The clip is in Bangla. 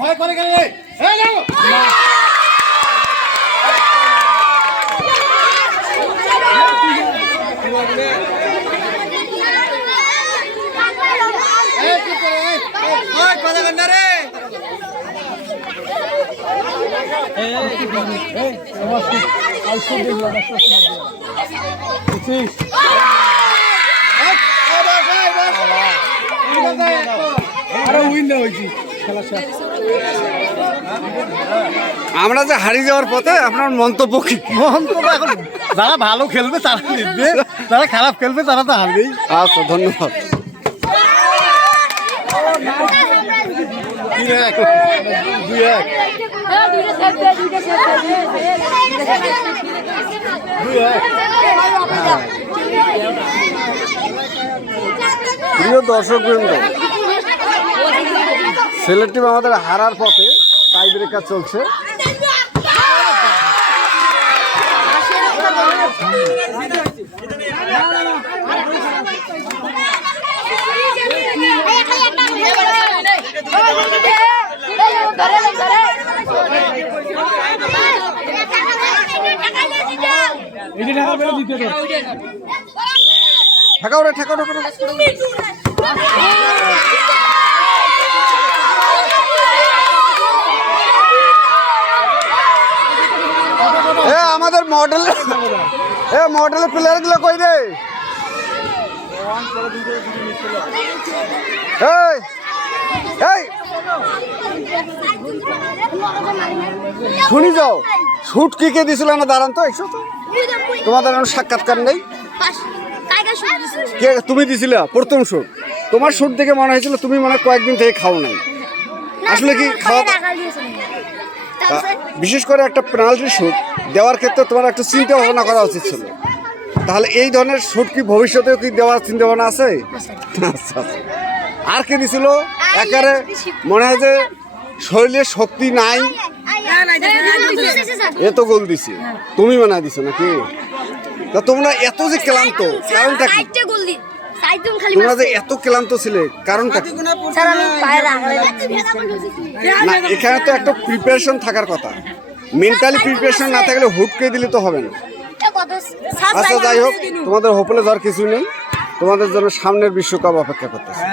ভয় করে গেলে আমরা যে হারিয়ে যাওয়ার পথে আপনার মন্তব্য কি? মন্তব্য এখন যারা ভালো খেলবে তারা জিতবে, যারা খারাপ খেলবে তারা তো হারবেই। আচ্ছা, ধন্যবাদ। প্রিয় দর্শকবৃন্দ, সিলেট টিম আমাদের হারার পথে, টাই ব্রেকার চলছে। ঠেকাও রে, ঠেকাও ঠেকাও। আমাদের মডেলের প্লেয়ার গুলো কই রে? শুনি যাও, শুট কি কে দিছিল না? দাঁড়ান তো, এসো তো। তোমাদের সাক্ষাৎকার নেই? কে? তুমি দিছিলে প্রথম শুট? তোমার শুট দেখে মনে হয়েছিল তুমি মনে কয়েকদিন থেকে খাও নাই। আসলে কি খাওয়া? বিশেষ করে একটা পেনাল্টি শুট দেওয়ার ক্ষেত্রে তোমার একটা চিন্তা ভাবনা করা উচিত ছিল। তাহলে এই ধরনের শুট কি ভবিষ্যতেও কি দেওয়ার চিন্তা ভাবনা আছে? আচ্ছা, আর কে দিছিল? একারে মনে হয় যে শরীরে শক্তি নাই, এত গোল দিছে, তুমি মনে হয় দিছো নাকি? তা তোমরা এত যে ক্লান্ত, কারণটা কি? তোমরা যে এত ক্লান্ত ছিলে, কারণটা কি? না, এখানে তো একটা প্রিপারেশন থাকার কথা। মেন্টালি প্রিপারেশন না থাকলে হুটকে দিলে তো হবে না। আচ্ছা, যাই হোক, তোমাদের হোপলে যাওয়ার কিছু নেই, তোমাদের জন্য সামনের বিশ্বকাপ অপেক্ষা করতেছে।